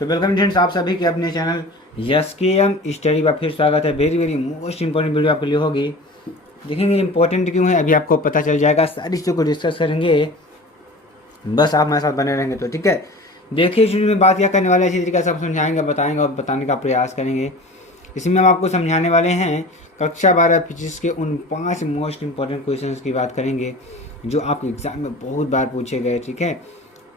तो welcome friends, आप सभी के अपने चैनल एसकेएम स्टडी का फिर स्वागत है। Very very most important video आपके लिए होगी। देखेंगे इंपॉर्टेंट क्यों है, अभी आपको पता चल जाएगा। सारी चीज़ों को डिस्कस करेंगे, बस आप हमारे साथ बने रहेंगे तो ठीक है। देखिए इस वीडियो में बात क्या करने वाले हैं, इसी तरीके से आप समझाएंगे, बताएंगे और बताने का प्रयास करेंगे। इसमें हम आपको समझाने वाले हैं कक्षा 12 फिजिक्स के उन 5 मोस्ट इंपॉर्टेंट क्वेश्चन की बात करेंगे जो आपके एग्जाम में बहुत बार पूछे गए। ठीक है,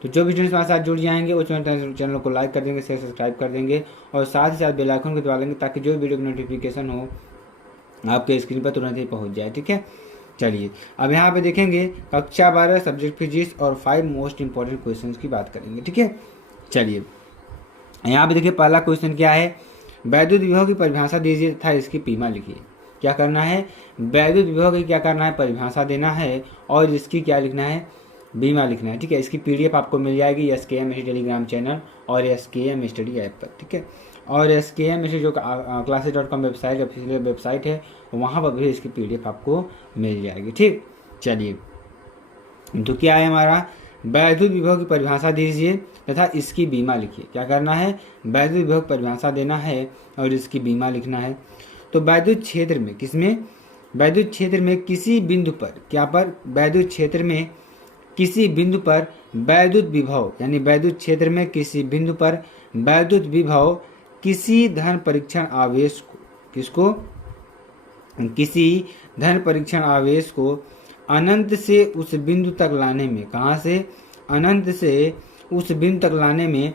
तो जो भी स्टूडेंट्स हमारे साथ जुड़ जाएंगे वो चैनल को लाइक कर देंगे, शेयर सब्सक्राइब कर देंगे और साथ ही साथ बेल आइकन को दबा देंगे ताकि जो वीडियो की नोटिफिकेशन हो आपके स्क्रीन पर तुरंत ही पहुंच जाए। ठीक है, चलिए अब यहाँ पे देखेंगे कक्षा 12 सब्जेक्ट फिजिक्स और 5 मोस्ट इंपॉर्टेंट क्वेश्चंस की बात करेंगे। ठीक है, चलिए यहाँ पे देखिए पहला क्वेश्चन क्या है, वैद्युत विभव की परिभाषा दीजिए तथा इसकी पीमा लिखिए। क्या करना है, वैद्युत विभव की क्या करना है, परिभाषा देना है और इसकी क्या लिखना है, बीमा लिखना है। ठीक है, इसकी पीडीएफ आपको मिल जाएगी एसकेएम टेलीग्राम चैनल और एसकेएम स्टडी ऐप पर। ठीक है, और एसकेएम जो classes.com वेबसाइट ऑफिशियल वेबसाइट है वहाँ पर भी इसकी पीडीएफ आपको मिल जाएगी। ठीक, चलिए तो क्या है हमारा, वैद्युत विभव की परिभाषा दीजिए तथा इसकी बीमा लिखिए। क्या करना है, वैद्युत विभव की परिभाषा देना है और इसकी बीमा लिखना है। तो वैद्युत क्षेत्र में किसमें, वैद्युत क्षेत्र में किसी बिंदु पर, क्या पर, वैद्युत क्षेत्र में किसी बिंदु पर वैद्युत विभव, यानी वैद्युत क्षेत्र में किसी बिंदु पर वैद्युत विभव किसी धन परीक्षण आवेश को, किसको, किसी धन परीक्षण आवेश को अनंत से उस बिंदु तक लाने में, कहाँ से, अनंत से उस बिंदु तक लाने में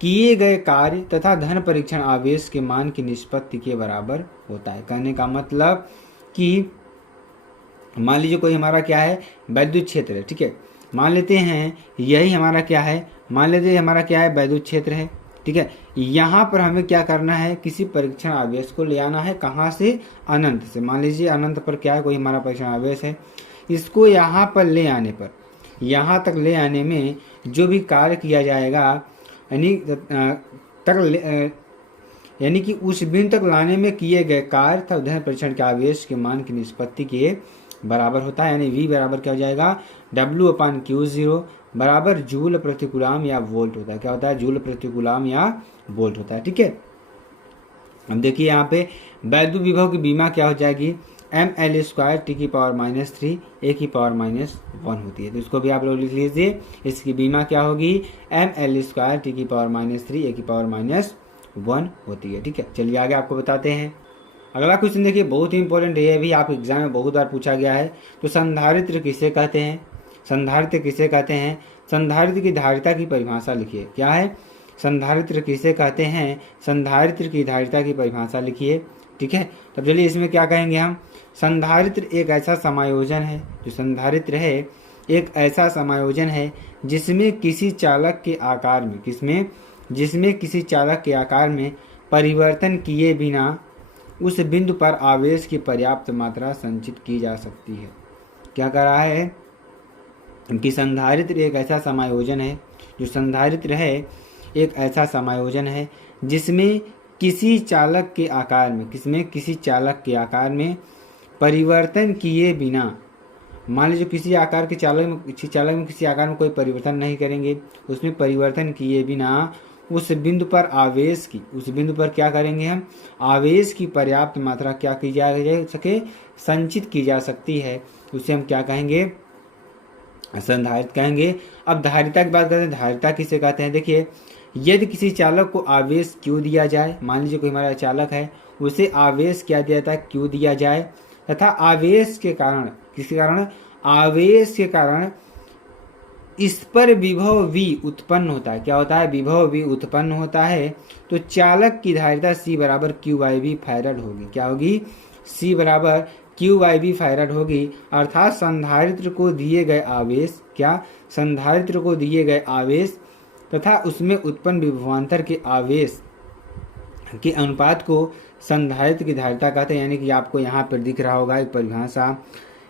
किए गए कार्य तथा धन परीक्षण आवेश के मान की निष्पत्ति के बराबर होता है। कहने का मतलब कि मान लीजिए कोई हमारा क्या है, वैद्युत क्षेत्र है। ठीक है, मान लेते हैं यही हमारा क्या है, मान लेते हैं हमारा क्या है, वैद्युत क्षेत्र है। ठीक है, यहाँ पर हमें क्या करना है, किसी परीक्षण आवेश को ले आना है, कहाँ से, अनंत से। मान लीजिए अनंत पर क्या है, कोई हमारा परीक्षण आवेश है, इसको यहाँ पर ले आने पर, यहाँ तक ले आने में जो भी कार्य किया जाएगा, यानी कि उस बिंदु तक लाने में किए गए कार्य तथा धन परीक्षण के आवेश के मान की निष्पत्ति के बराबर होता है। यानी V बराबर क्या हो जाएगा, W/Q0 बराबर जूल प्रति कूलम या वोल्ट होता है। क्या होता है, जूल प्रति कूलम या वोल्ट होता है। ठीक है, अब देखिए यहाँ पे वैद्युत विभव की बीमा क्या हो जाएगी, ml² T⁻³ A⁻1 होती है। तो इसको भी आप लोग लिख लीजिए, इसकी बीमा क्या होगी, ml² T⁻³ A⁻1 होती है। ठीक है, चलिए आगे आपको बताते हैं। अगला क्वेश्चन देखिए बहुत ही इंपॉर्टेंट है, ये भी आप एग्जाम में बहुत बार पूछा गया है। तो संधारित्र किसे कहते हैं, संधारित्र किसे कहते हैं, संधारित्र की धारिता की परिभाषा लिखिए। क्या है, संधारित्र किसे कहते हैं, संधारित्र की धारिता की परिभाषा लिखिए। ठीक है, तब चलिए इसमें क्या कहेंगे हम, संधारित्र एक ऐसा समायोजन है, जो संधारित्र है एक ऐसा समायोजन है जिसमें किसी चालक के आकार में, किसमें, जिसमें किसी चालक के आकार में परिवर्तन किए बिना उस बिंदु पर आवेश की पर्याप्त मात्रा संचित की जा सकती है। क्या कह रहा है कि संधारित्र एक ऐसा समायोजन है, जो संधारित्र है एक ऐसा समायोजन है जिसमें किसी चालक के आकार में, किसमें, किसी चालक के आकार में परिवर्तन किए बिना, मान लीजिए किसी आकार के चालक में किसी आकार में कोई परिवर्तन नहीं करेंगे, उसमें परिवर्तन किए बिना उस बिंदु पर आवेश की, उस बिंदु पर क्या करेंगे हम, आवेश की पर्याप्त मात्रा क्या की जा सके, संचित की जा सकती है, उसे हम क्या कहेंगे, संधारित्र कहेंगे। अब धारिता की बात करते हैं, धारिता किसे कहते हैं, देखिए यदि किसी चालक को आवेश Q दिया जाए, मान लीजिए कोई हमारा चालक है, उसे आवेश क्या दिया जाता है, Q दिया जाए, तथा आवेश के कारण, किसके कारण, आवेश के कारण इस पर विभव V उत्पन्न होता है। क्या होता है, विभव V उत्पन्न होता है, तो चालक की धारिता C बराबर Q/V फैराड होगी। क्या होगी, C बराबर Q/V फैराड होगी। अर्थात संधारित्र को दिए गए आवेश, क्या, संधारित्र को दिए गए आवेश तथा उसमें उत्पन्न विभवांतर के आवेश के अनुपात को संधारित्र की धारिता कहते हैं। यानी कि आपको यहाँ पर दिख रहा होगा एक परिभाषा,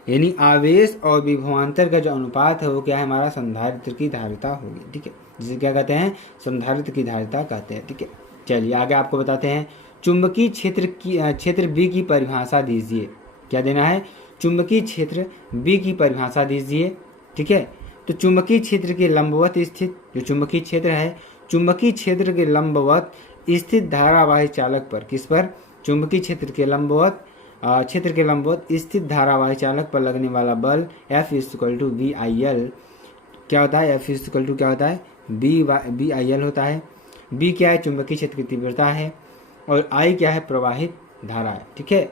यानी आवेश और विभवांतर का जो अनुपात है वो क्या है, हमारा संधारित्र की धारिता होगी। ठीक है, जिसे क्या कहते हैं, संधारित्र की धारिता कहते हैं। ठीक है, चलिए आगे आपको बताते हैं, चुंबकीय क्षेत्र B की परिभाषा दीजिए। क्या देना है, चुंबकीय क्षेत्र B की परिभाषा दीजिए। ठीक है, तो चुंबकीय क्षेत्र के लंबवत स्थित जो चुंबकीय क्षेत्र है चुंबकीय क्षेत्र के लंबवत स्थित धारावाही चालक पर, किस पर? चुंबकीय क्षेत्र के लंबवत स्थित धारावाही चालक पर लगने वाला बल F = BIL क्या होता है? F = क्या होता है? BIL होता है। B क्या है? चुंबकीय क्षेत्र की तीव्रता है, और I क्या है? प्रवाहित धारा है। ठीक है,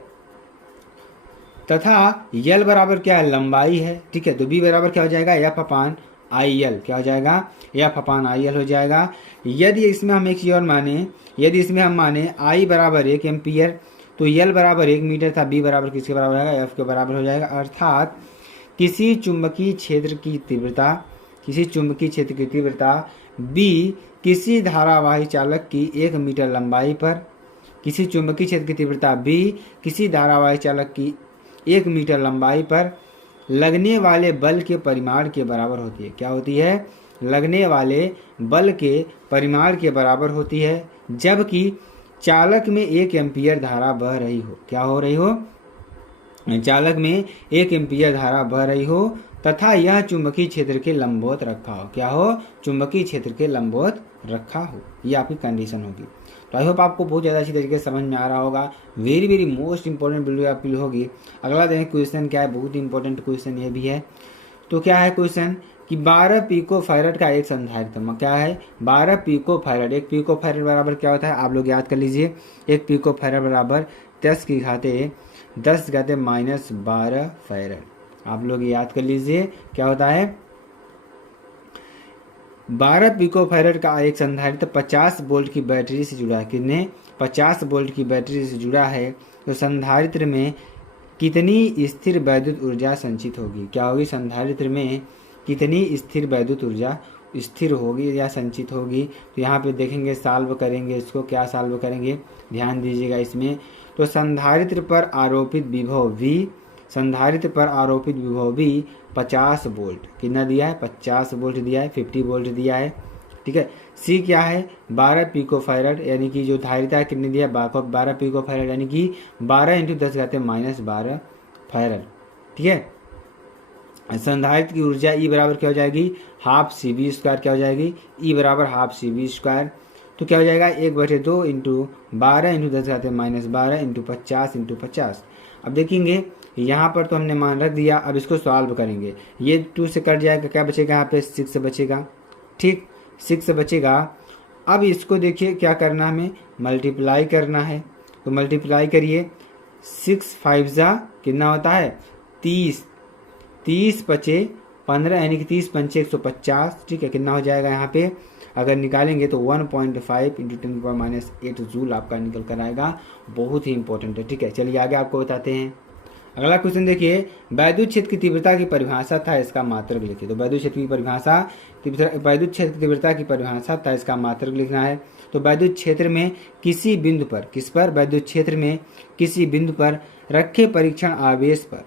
तथा L बराबर क्या है? लंबाई है। ठीक है, तो B बराबर क्या हो जाएगा? F/IL। क्या हो जाएगा? F/IL हो जाएगा। यदि इसमें हम एक चीज और माने, यदि इसमें हम माने I बराबर 1 एम्पियर, तो L बराबर 1 मीटर था, B बराबर किसके बराबर आएगा? F के बराबर हो जाएगा। अर्थात किसी चुंबकीय क्षेत्र की तीव्रता B किसी धारावाही चालक की 1 मीटर लंबाई पर, किसी चुंबकीय क्षेत्र की तीव्रता B किसी धारावाही चालक की 1 मीटर लंबाई पर लगने वाले बल के परिमाण के बराबर होती है। क्या होती है? लगने वाले बल के परिमाण के बराबर होती है, जबकि चालक में 1 एम्पियर धारा बह रही हो। क्या हो रही हो? चालक में 1 एम्पियर धारा बह रही हो, तथा यह चुंबकीय क्षेत्र के लंबवत रखा हो। क्या हो? चुंबकीय क्षेत्र के लंबवत रखा हो। ये आपकी कंडीशन होगी। तो आई होप आपको बहुत ज़्यादा अच्छी तरीके से समझ में आ रहा होगा। वेरी मोस्ट इंपॉर्टेंट वीडियो आपकी होगी। अगला देखें क्वेश्चन क्या है, बहुत ही इंपॉर्टेंट क्वेश्चन ये भी है। तो क्या है क्वेश्चन कि 12 पिको फैरेड का एक संधारित्र, क्या है? 12 पिको फैरेड। एक पिको फैरेड बराबर क्या होता है? आप लोग याद कर लीजिए। एक पिको फैरेड बराबर 10 की घाते -12 फैरेड। आप लोग याद कर लीजिए क्या होता है? 12 पिको फैरेड का एक संधारित्र 50 वोल्ट की बैटरी से जुड़ा है। कितने? 50 वोल्ट की बैटरी से जुड़ा है। तो संधारित्र में कितनी स्थिर वैद्युत ऊर्जा संचित होगी? क्या होगी? संधारित्र में कितनी स्थिर वैद्युत ऊर्जा स्थिर होगी या संचित होगी? तो यहाँ पे देखेंगे, सॉल्व करेंगे इसको। क्या सॉल्व करेंगे? ध्यान दीजिएगा इसमें। तो संधारित्र पर आरोपित विभव V 50 वोल्ट। कितना दिया है? 50 वोल्ट दिया है, 50 वोल्ट दिया है। ठीक है। C क्या है? 12 पिको फैरेड, यानी कि जो धारिता कितनी दिया? 12 पिको फैरेड, यानी कि 12 × 10⁻12 फैरेड। ठीक है। संधारित्र की ऊर्जा E बराबर क्या हो जाएगी? ½ CV²। क्या हो जाएगी? E बराबर ½ CV²। तो क्या हो जाएगा? 1/2 × 12 × 10⁻12 × 50 × 50। अब देखेंगे यहाँ पर तो हमने मान रख दिया। अब इसको सॉल्व करेंगे। ये 2 से कट जाएगा, क्या बचेगा? यहाँ पे 6 बचेगा। ठीक, 6 बचेगा। अब इसको देखिए क्या करना है, हमें मल्टीप्लाई करना है। तो मल्टीप्लाई करिए। 6 5 जा कितना होता है? 30 30 पचे 15, यानी कि 30 पंचे 150। ठीक है, कितना हो जाएगा यहाँ पे? अगर निकालेंगे तो 1.5 × 10⁻8 जूल आपका निकल कर आएगा। बहुत ही इंपॉर्टेंट है। ठीक है, चलिए आगे आपको बताते हैं। अगला क्वेश्चन देखिए, वैद्युत क्षेत्र की तीव्रता की परिभाषा था, इसका मात्रक लिखिए। तो वैद्युत क्षेत्र की परिभाषा था, इसका मात्रक लिखना है। तो वैद्युत क्षेत्र में किसी बिंदु पर, किस पर? वैद्युत क्षेत्र में किसी बिंदु पर रखे परीक्षण आवेश पर,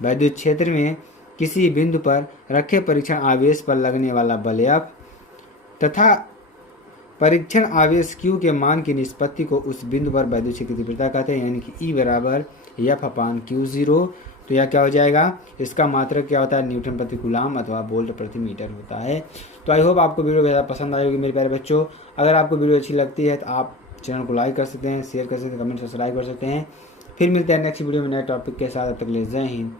वैद्युत क्षेत्र में किसी बिंदु पर रखे परीक्षण आवेश पर लगने वाला बल F तथा परीक्षण आवेश Q के मान की निष्पत्ति को उस बिंदु पर वैद्युत क्षेत्र की तीव्रता कहते हैं, यानी कि E बराबर F/Q0। तो यह क्या हो जाएगा? इसका मात्रक क्या होता है? न्यूटन प्रति कूलम अथवा वोल्ट प्रति मीटर होता है। तो आई होप आपको वीडियो ज़्यादा पसंद आएगी मेरे प्यारे बच्चों। अगर आपको वीडियो अच्छी लगती है तो आप चैनल को लाइक कर सकते हैं, शेयर कर सकते हैं, कमेंट सब्सक्राइब कर सकते हैं। फिर मिलते हैं नेक्स्ट वीडियो में नए टॉपिक के साथ। तब तक के लिए जय हिंद,